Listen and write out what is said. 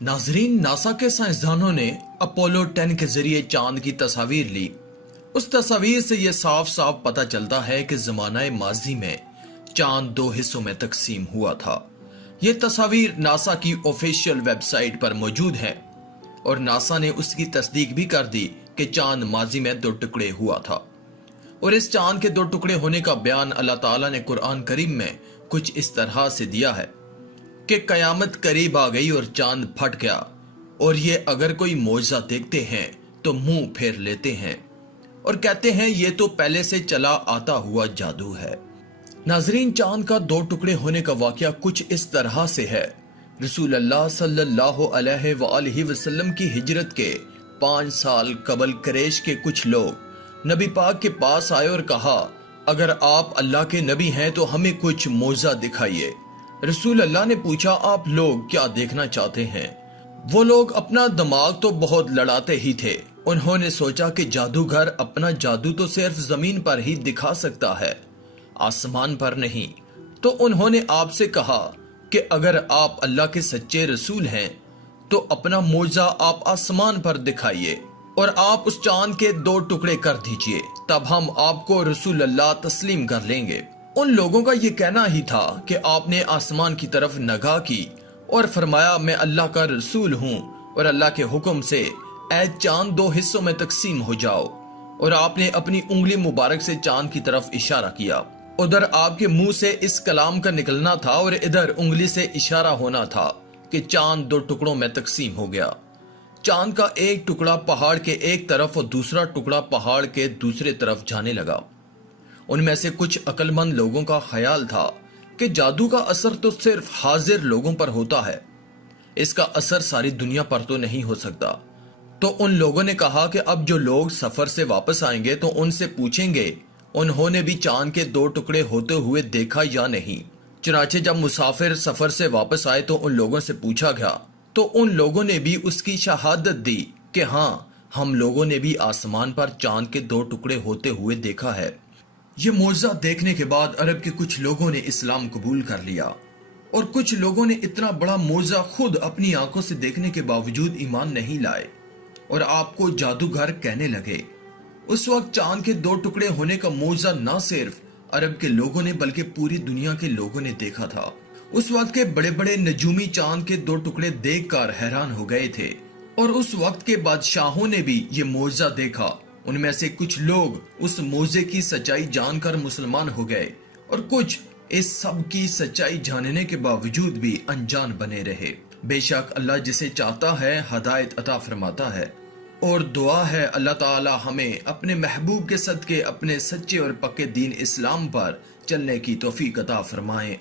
ناظرین، ناسا کے سائنسدانوں نے اپولو 10 کے ذریعے چاند کی تصاویر لی۔ اس تصاویر سے یہ صاف صاف پتہ چلتا ہے کہ زمانہ ماضی میں چاند 2 حصوں میں تقسیم ہوا تھا۔ یہ تصاویر ناسا کی آفیشیل ویب سائٹ پر موجود ہیں اور ناسا نے اس کی تصدیق بھی کر دی کہ چاند ماضی میں 2 ٹکڑے ہوا تھا، اور اس چاند کے 2 ٹکڑے ہونے کا بیان اللہ تعالیٰ نے قرآن کریم میں کچھ اس طرح سے دیا ہے کہ قیامت قریب آ گئی اور چاند پھٹ گیا، اور یہ اگر کوئی معجزہ دیکھتے ہیں تو منہ پھیر لیتے ہیں اور کہتے ہیں یہ تو پہلے سے چلا آتا ہوا جادو ہے۔ ناظرین، چاند کا 2 ٹکڑے ہونے کا واقعہ کچھ اس طرح سے ہے۔ رسول اللہ صلی اللہ علیہ وآلہ وسلم کی ہجرت کے 5 سال قبل قریش کے کچھ لوگ نبی پاک کے پاس آئے اور کہا، اگر آپ اللہ کے نبی ہیں تو ہمیں کچھ معجزہ دکھائیے۔ رسول اللہ نے پوچھا، آپ لوگ کیا دیکھنا چاہتے ہیں؟ وہ لوگ اپنا دماغ تو بہت لڑاتے ہی تھے۔ انہوں نے سوچا کہ جادوگر اپنا جادو تو صرف زمین پر ہی دکھا سکتا ہے، آسمان پر نہیں۔ تو انہوں نے آپ سے کہا کہ اگر آپ اللہ کے سچے رسول ہیں تو اپنا معجزہ آپ آسمان پر دکھائیے اور آپ اس چاند کے 2 ٹکڑے کر دیجئے، تب ہم آپ کو رسول اللہ تسلیم کر لیں گے۔ ان لوگوں کا یہ کہنا ہی تھا کہ آپ نے آسمان کی طرف نگاہ کی اور فرمایا، میں اللہ کا رسول ہوں اور اللہ کے حکم سے اے چاند 2 حصوں میں تقسیم ہو جاؤ، اور آپ نے اپنی انگلی مبارک سے چاند کی طرف اشارہ کیا۔ ادھر آپ کے منہ سے اس کلام کا نکلنا تھا اور ادھر انگلی سے اشارہ ہونا تھا کہ چاند 2 ٹکڑوں میں تقسیم ہو گیا۔ چاند کا ایک ٹکڑا پہاڑ کے ایک طرف اور دوسرا ٹکڑا پہاڑ کے دوسرے طرف جانے لگا۔ ان میں سے کچھ عقل مند لوگوں کا خیال تھا کہ جادو کا اثر تو صرف حاضر لوگوں پر ہوتا ہے، اس کا اثر ساری دنیا پر تو نہیں ہو سکتا۔ تو ان لوگوں نے کہا کہ اب جو لوگ سفر سے واپس آئیں گے تو ان سے پوچھیں گے انہوں نے بھی چاند کے 2 ٹکڑے ہوتے ہوئے دیکھا یا نہیں۔ چنانچہ جب مسافر سفر سے واپس آئے تو ان لوگوں سے پوچھا گیا تو ان لوگوں نے بھی اس کی شہادت دی کہ ہاں، ہم لوگوں نے بھی آسمان پر چاند کے 2 ٹکڑے ہوتے ہوئے دیکھا ہے۔ یہ معجزہ دیکھنے کے بعد عرب کے کچھ لوگوں نے اسلام قبول کر لیا، اور کچھ لوگوں نے اتنا بڑا معجزہ خود اپنی آنکھوں سے دیکھنے کے باوجود ایمان نہیں لائے اور آپ کو جادوگر کہنے لگے۔ اس وقت چاند کے 2 ٹکڑے ہونے کا معجزہ نہ صرف عرب کے لوگوں نے بلکہ پوری دنیا کے لوگوں نے دیکھا تھا۔ اس وقت کے بڑے بڑے نجومی چاند کے 2 ٹکڑے دیکھ کر حیران ہو گئے تھے، اور اس وقت کے بادشاہوں نے بھی یہ معجزہ دیکھا۔ ان میں سے کچھ لوگ اس معجزے کی سچائی جان کر مسلمان ہو گئے، اور کچھ اس سب کی سچائی جاننے کے باوجود بھی انجان بنے رہے۔ بے شک اللہ جسے چاہتا ہے ہدایت عطا فرماتا ہے، اور دعا ہے اللہ تعالی ہمیں اپنے محبوب کے صدقے اپنے سچے اور پکے دین اسلام پر چلنے کی توفیق عطا فرمائے۔